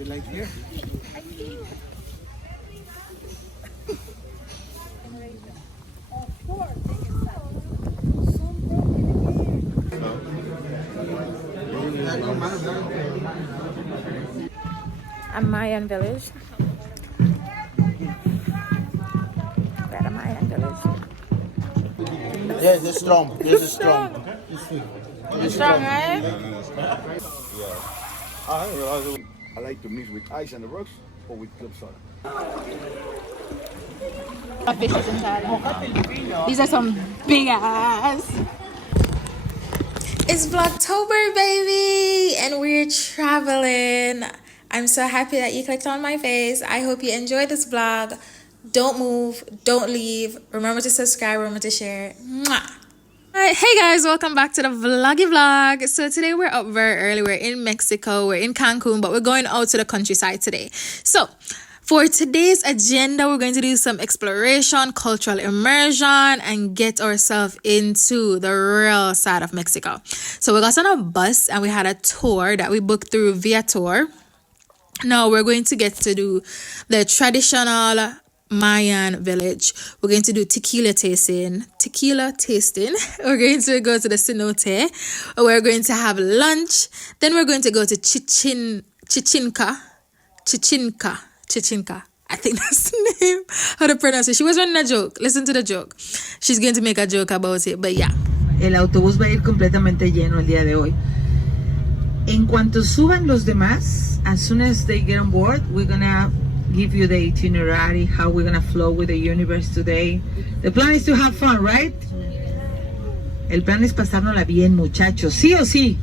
You like here? A Mayan village. We're at a Mayan village. Yes, it's strong. This is strong. It's strong, right? I like to mix with ice and the rocks or with club soda. Fishes in Thailand. These are some big ass. It's Vlogtober, baby, and we're traveling. I'm so happy that you clicked on my face. I hope you enjoyed this vlog. Don't move, don't leave. Remember to subscribe, remember to share. Mwah. Alright, hey guys, welcome back to the vloggy vlog. So today we're up very early. We're in Mexico, we're in Cancun, but we're going out to the countryside today. So for today's agenda, we're going to do some exploration, cultural immersion, and get ourselves into the real side of Mexico. So we got on a bus and we had a tour that we booked through Viator. Now we're going to get to do the traditional Mayan village. We're going to do tequila tasting. We're going to go to the cenote. We're going to have lunch. Then we're going to go to Chichinca. I think that's the name. How to pronounce it. She was running a joke. Listen to the joke. She's going to make a joke about it. But yeah. El autobús va a ir completamente lleno el día de hoy. En cuanto suban los demás, as soon as they get on board, we're gonna give you the itinerary, how we're gonna flow with the universe today. The plan is to have fun, right? El plan es pasárnosla bien, muchachos. ¿Sí o sí?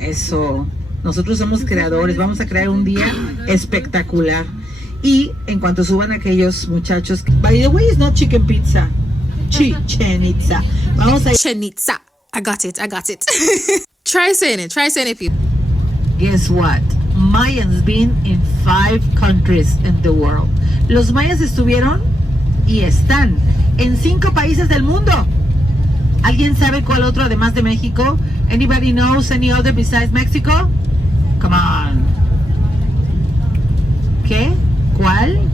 Eso. Nosotros somos creadores. Vamos a crear un día espectacular. Y en cuanto suban aquellos muchachos, by the way, it's not chicken pizza. Chichen itza. Vamos a Chenitza. I got it. Try saying it, people. Guess what? Mayans been in 5 countries in the world. Los mayas estuvieron y están en 5 países del mundo. ¿Alguien sabe cuál otro además de México? Anybody knows any other besides Mexico? Come on. ¿Qué? ¿Cuál?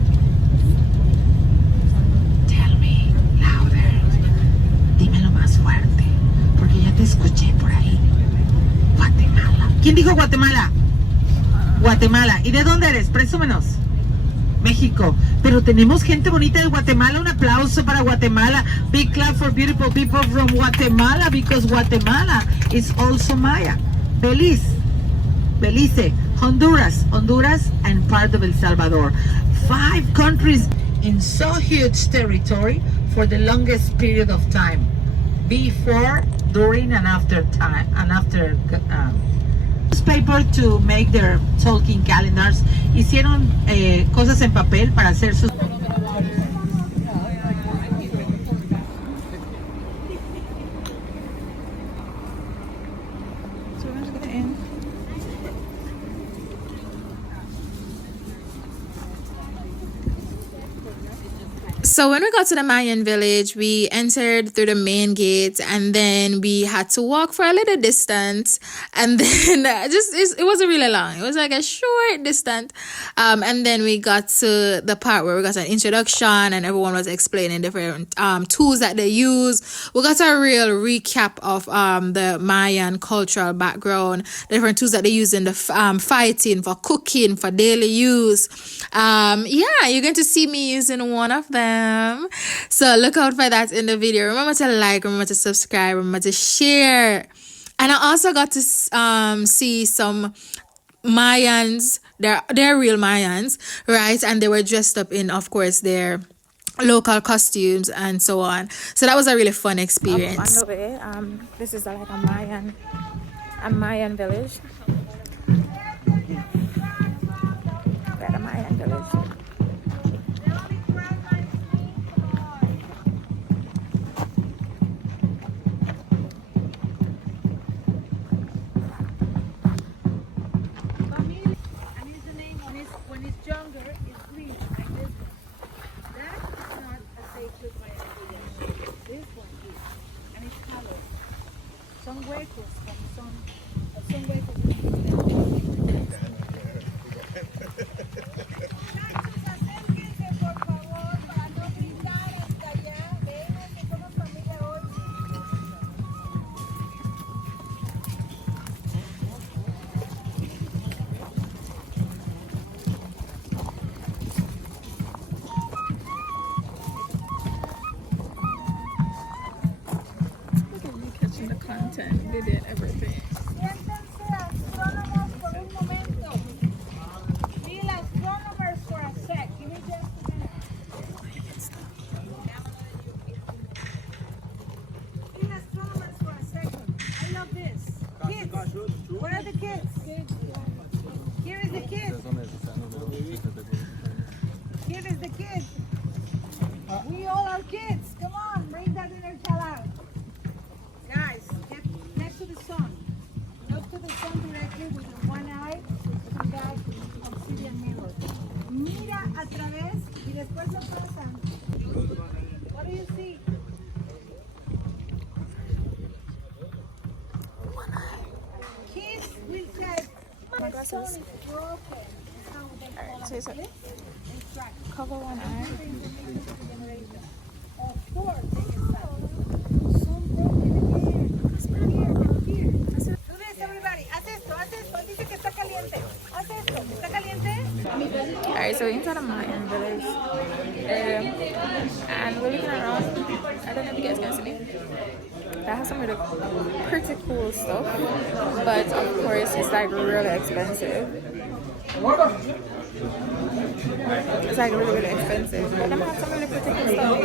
Tell me louder. Dímelo más fuerte, porque ya te escuché por ahí. Guatemala. ¿Quién dijo Guatemala? Guatemala. ¿Y de dónde eres? Presúmenos. México. Pero tenemos gente bonita de Guatemala. Un aplauso para Guatemala. Big clap for beautiful people from Guatemala, because Guatemala is also Maya. Belize, Honduras, and part of El Salvador. 5 countries in so huge territory for the longest period of time. Before, during, and after time, and after newspaper to make their talking calendars. Hicieron cosas en papel para hacer sus. So when we got to the Mayan village, we entered through the main gate, and then we had to walk for a little distance, and then it wasn't really long. It was like a short distance, and then we got to the part where we got an introduction, and everyone was explaining different tools that they use. We got a real recap of the Mayan cultural background, different tools that they use in the fighting, for cooking, for daily use. Yeah, you're going to see me using one of them. So look out for that in the video. Remember to like, remember to subscribe, remember to share. And I also got to see some Mayans. They're real Mayans, right? And they were dressed up in, of course, their local costumes and so on. So that was a really fun experience. On the way, this is like a Mayan village. We're at a Mayan village. a través y después lo pasan. What do you see? Kids will say, my stone is broken. Alright, so it's And track. cover one eye. Of course, they can start. Some broken here. Do this, everybody. Haz esto. Dice que está caliente. Haz esto. ¿Está caliente? Alright, so we're inside a Mayan village. And we're looking around. I don't know if you guys can see me. That has some really pretty cool stuff. But of course, it's like really expensive. It's like really expensive. But them have some really pretty cool stuff.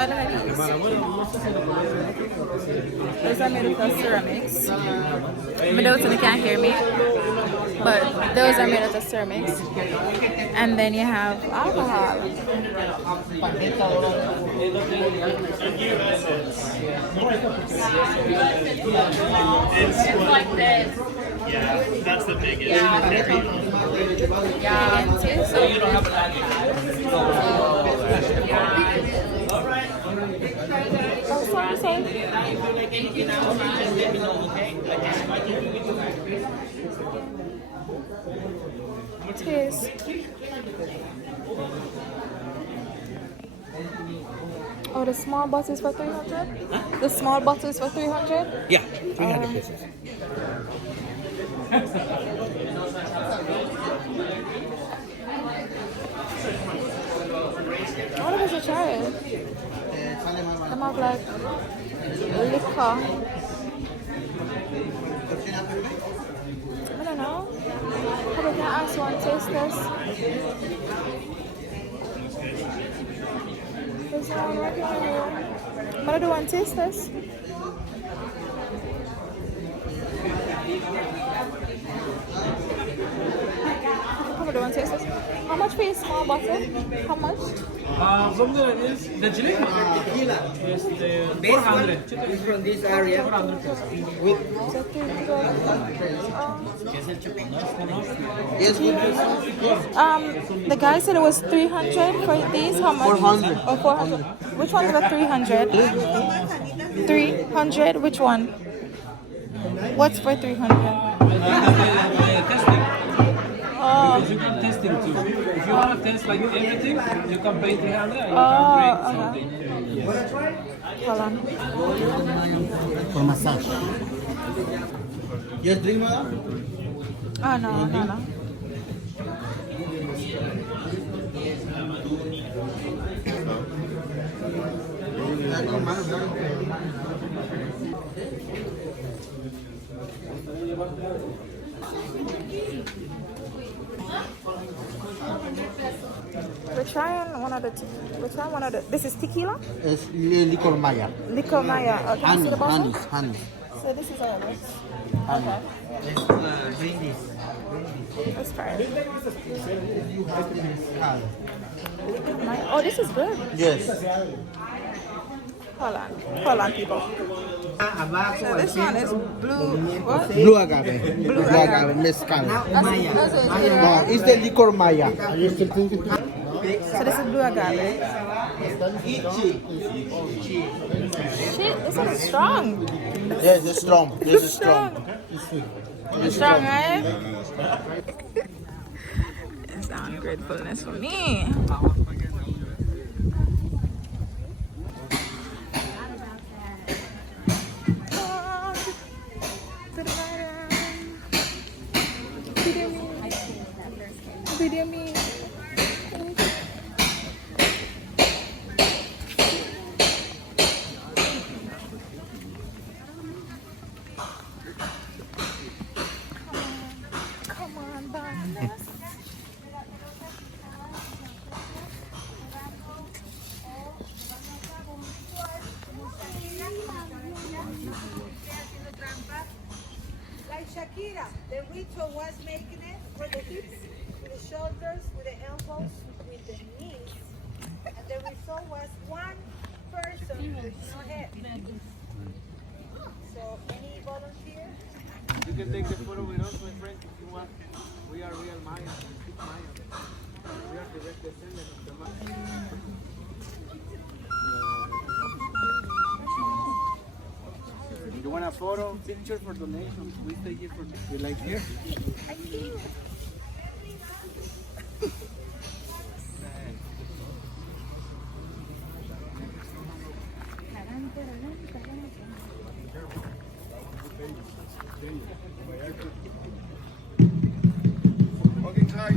I don't know these. Those are made of ceramics. Middleton can't hear me. But those are made out of ceramics. And then you have alcohol. It's like this. Yeah, that's the biggest. Yeah. So you don't have Taste. Oh, the small bottle is for 300? Huh? The small bottle is for 300? Yeah, 300 pesos. I wonder if I should try it. Come out like liquor. I don't know. How about I ask one taste test? There's one right here. I'm gonna do one taste test. How much for your small bottle? How much? Something like this. The chili? Tequila. Yes, the 400. Is from this area. 400 pesos. Yes, The guy said it was 300 for these. How much? 400. Oh, 400. Which one's the 300? 300? Which one? What's for 300? Testing. Oh. Because you can testing too. If you want to test like everything, you can pay 300 and you Oh, can break okay. something. Yes. Hold on. For massage. Yes, drink, madam? Oh, no. We're trying one of the. This is tequila? Es licor maya. Licor Maya. Can I see the bottle? Honey. So this is all this. Honey. Okay. Let's try it. Oh, this is good. Yes. Hold on, people. So this one is blue. What? Blue agave. Blue agave. Mezcal. No, No, it's the licor maya. so this is blue agave. Shit, this one is strong. Yes, it's strong. This is strong. It's strong, right? It's down gratefulness for me. Video me. Come on, Barnes. Like Shakira, the ritual was making it for the hips, with the shoulders, with the elbows, with the knees. And the result was one person with no head. So, any volunteer? You can take the photo with us, my friend, if you want. We are real Mayans. We speak Mayan. We are You want a photo, picture for donations? We take it for you like here.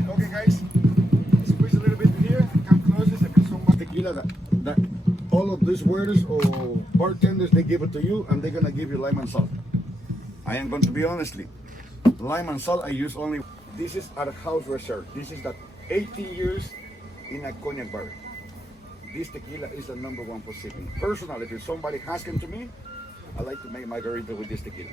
Okay, guys. Squeeze a little bit here. Come closer. There's so much tequila that all of these waiters or bartenders, they give it to you and they're gonna give you lime and salt. I am going to be honestly, lime and salt I use only. This is our house reserve. This is that 18 years in a cognac bar. This tequila is the #1 for sipping. Personally, if somebody asking to me, I like to make margarita with this tequila.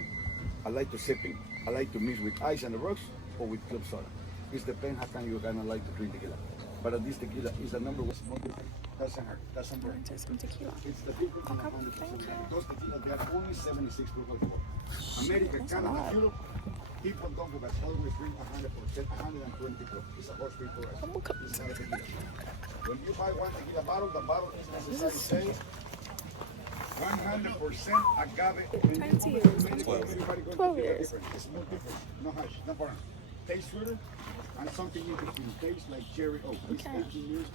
I like to sipping. I like to mix with ice and the rocks or with club soda. It depends how can you gonna like to drink tequila. But this tequila is the #1. Doesn't hurt. Doesn't burn. Some tequila. It's the difference in 100%. Those tequila, they are only 76 proof alcohol. America, Canada, Europe, people don't go back. Always drink 100%, 120 proof. It's a horse for us. It's not a tequila. When you buy one tequila bottle, the bottle is necessary say 100% agave. 20 years. 12 years. It's no different. No hash, no burn. Taste sweeter and something interesting. Taste like cherry oak. It's 18 years.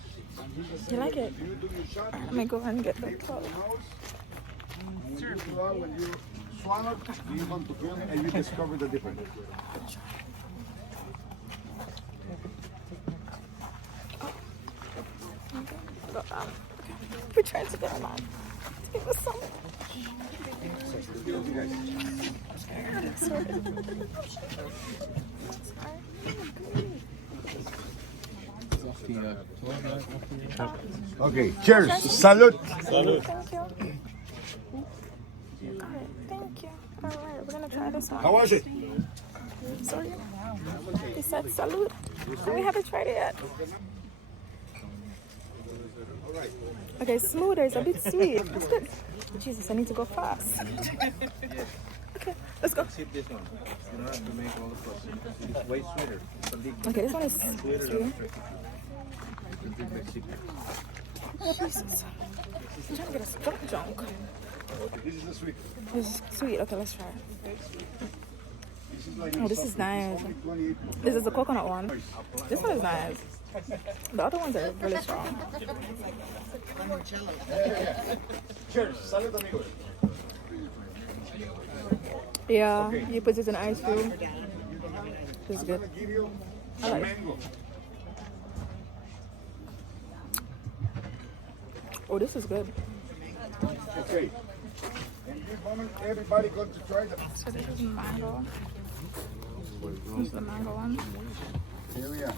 You like it? You do your shot. I'm gonna go ahead and get the cup. When you blow, when you swallow, you want to feel it and you discover the difference. We're trying to get him on. Give us some. Okay, cheers. Salud. Salud. Thank you. Alright, thank you. Alright, we're gonna try this one. How was it? Sorry. He said salud. And we haven't tried it yet. Okay, smoother. It's a bit sweet. It's good. Jesus, I need to go fast. Okay, let's go. Sip this one. You don't have to make all the fuss. It's way sweeter. It's a big Okay, this one is sweet. Oh, pieces. I'm trying to get a stock junk. This is the sweet. This is sweet. Okay, let's try it. This is like Oh, this is nice. 28. This is the coconut one. This one is nice. The other ones are really strong. Cheers. Salud, amigos. Yeah, you put this in ice cream. This is I'm good. gonna give you I a like it. mango. Oh, this is good. Okay. In this moment, everybody going to try the. So this is mango. This is the mango one. Here we are.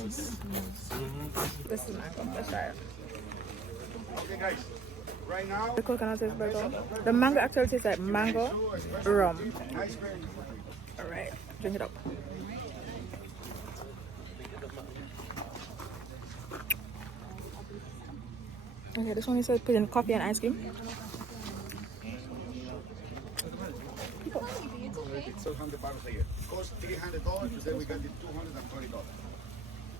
This is mango. Let's try it. Okay, guys. Right now, The coconut tastes better. The mango actually tastes like mango rum. ice cream. Alright, drink it up. Okay, this one is put in coffee and ice cream. It's $100 a year. Cost $300. Today we got it $220.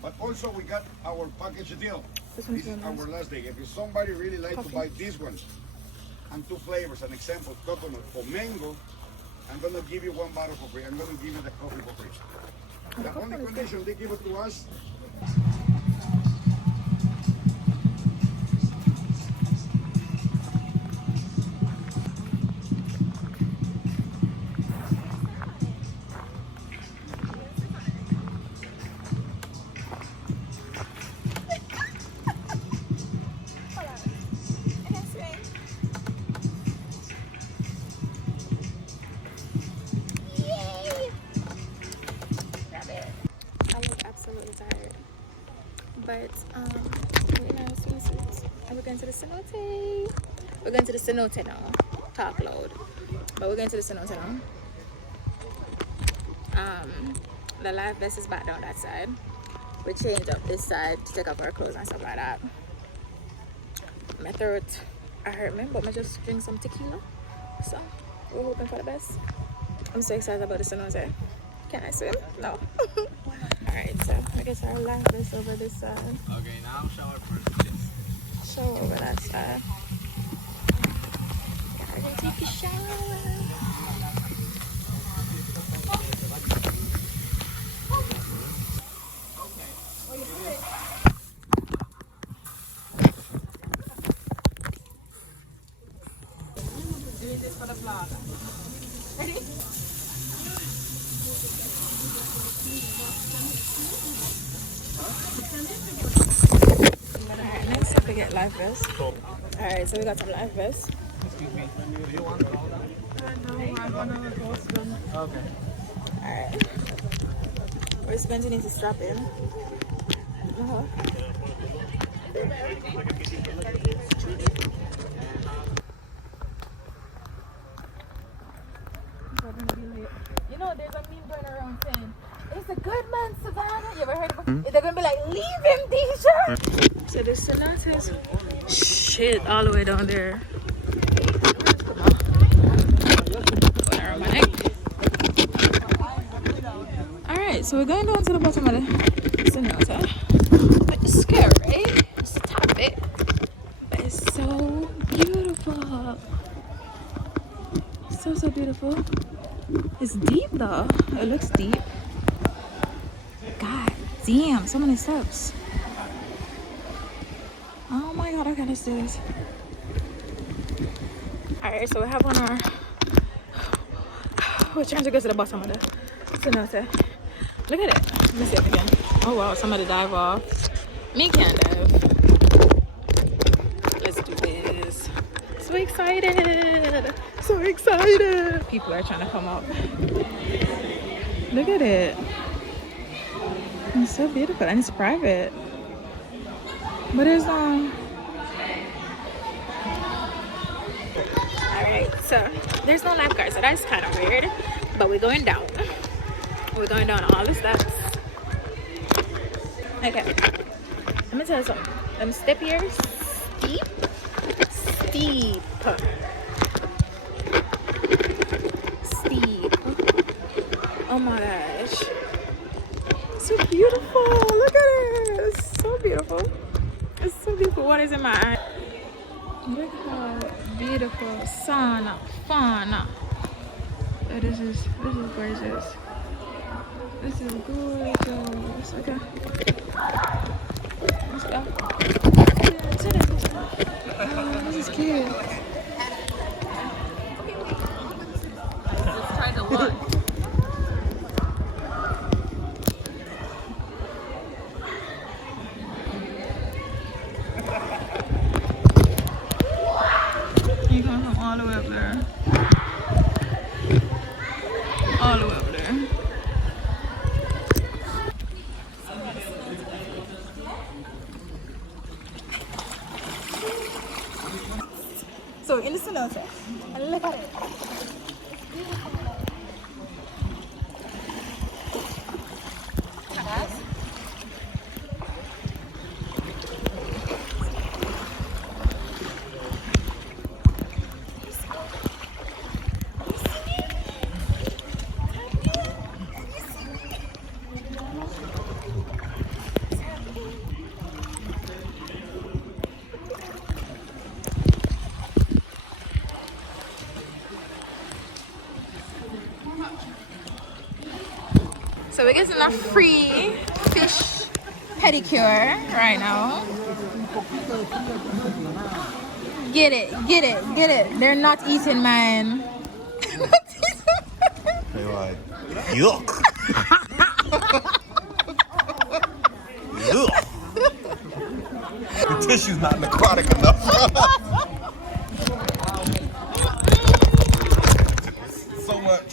But also we got our package deal. This This one's is really our nice. last day. If somebody really like to buy these ones and 2 flavors, an example, coconut or mango, I'm gonna give you 1 bottle for free. I'm gonna give you the coffee for free. The only condition they give it to us. I look absolutely tired. But right now it's really sweet. And we're going to the cenote. We're going to the cenote now. Talk loud. But we're going to the cenote now. The life vest is back down that side. We changed up this side to take off our clothes and stuff like that. My throat I hurt me, but I just drink some tequila. So we're hoping for the best. I'm so excited about the cenote. Can I swim? No. Alright, so I guess our lamp is over this side. Okay, now shower first. Shower over that side. Gotta take a shower. Alright, next up we get life vest. Alright, so we got some life vests. Excuse me. Do you want all that? No, I wanna post them. Okay. Alright. Wristbands you need to strap in. You know, there's a meme going around saying, "It's a good man, Savannah." You ever heard of it? They're gonna be like, "Leave him, Deja." So the Cenote is shit all the way down there. Alright, so we're going down to the bottom of the Cenote. But it's scary. Just a tad bit. But it's so beautiful. So beautiful. It's deep though. It looks deep. God damn, so many steps. Oh my god, okay, let's do this. Alright, so we have on our... We're trying to go to the bottom of the Cenote. Look at it. Let me see it again. Oh wow, somebody dive off. Me can't dive. Let's do this. So excited. So excited. People are trying to come up. Look at it. It's so beautiful and it's private. But it's Alright, so there's no lifeguard, so that's kind of weird. But we're going down. We're going down all the steps. Okay. Let me tell you something. Them step here, steep. Steep. Oh my gosh. So beautiful. Look at it. It's so beautiful. It's so beautiful. What is in my eye? Look how beautiful. Sun, fun. Oh, this is gorgeous. This is gorgeous. Okay. Let's go. Oh, this is cute. Let's try the one. You can come all the way up there. All the way up there. So in the Cenote, and look at it. So we're getting a free fish pedicure right now. Get it, get it, get it. They're not eating mine. They're like, yuck. Yuck. The tissue's not necrotic enough. So much.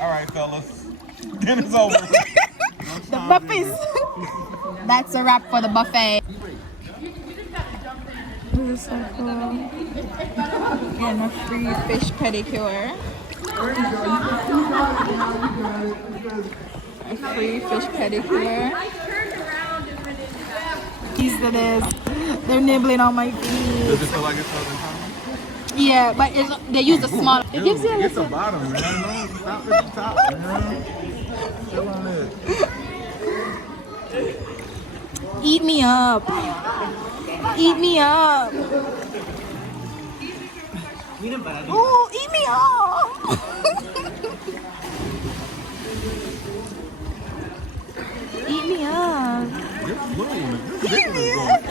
All right, fellas. Dinner's over. The buffets. That's a wrap for the buffet. This is so cool. Getting a free fish pedicure. A free fish pedicure. These it is. They're nibbling on my feet. Does it feel like it's frozen? Yeah, but they use the small. It gives you a Get the little. bottom, man. No, stop at the top, man. Chill on it. me up. Eat me up. Oh, eat me up. Eat me up. Eat me up.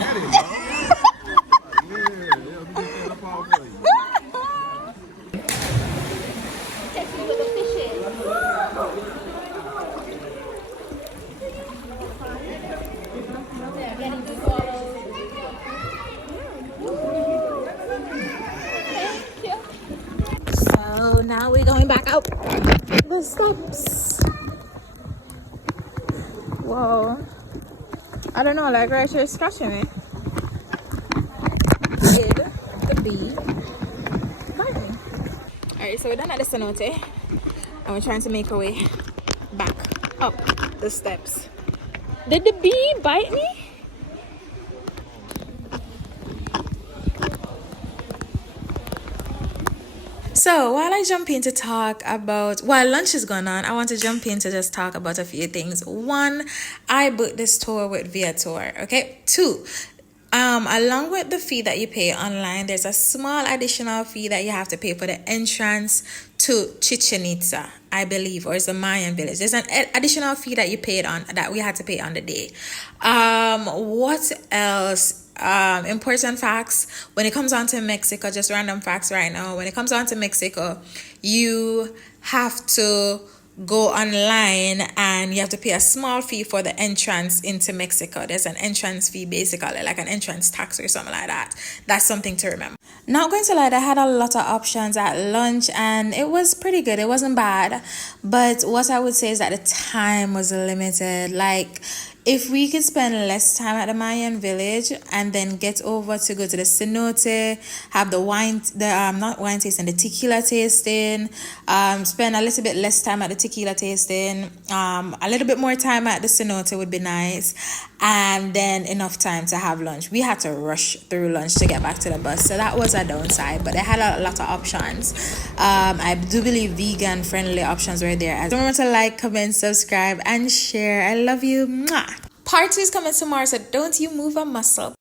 So now we're going back out the steps. Whoa. I don't know, like right here scratching me. Did the bee bite me? Alright, so we're done at the cenote and we're trying to make our way back up the steps. Did the bee bite me? So while I jump in to talk about, while lunch is going on, I want to jump in to just talk about a few things. One, I booked this tour with Viator. Okay. Two, along with the fee that you pay online, there's a small additional fee that you have to pay for the entrance to Chichen Itza, I believe, or it's the Mayan village. There's an additional fee that you paid on, that we had to pay on the day. What else? Important facts when it comes on to Mexico, just random facts right now. When it comes on to Mexico, you have to go online and you have to pay a small fee for the entrance into Mexico. There's an entrance fee, basically like an entrance tax or something like that. That's something to remember. Not going to lie, I had a lot of options at lunch and it was pretty good. It wasn't bad, but what I would say is that the time was limited. Like, if we could spend less time at the Mayan village and then get over to go to the cenote, have the wine, not wine tasting, the tequila tasting, spend a little bit less time at the tequila tasting, a little bit more time at the cenote would be nice, and then enough time to have lunch. We had to rush through lunch to get back to the bus, so that was a downside, but they had a lot of options. I do believe vegan friendly options were there. Don't remember to like, comment, subscribe, and share. I love you. Mwah. Part 2 is coming tomorrow, so don't you move a muscle.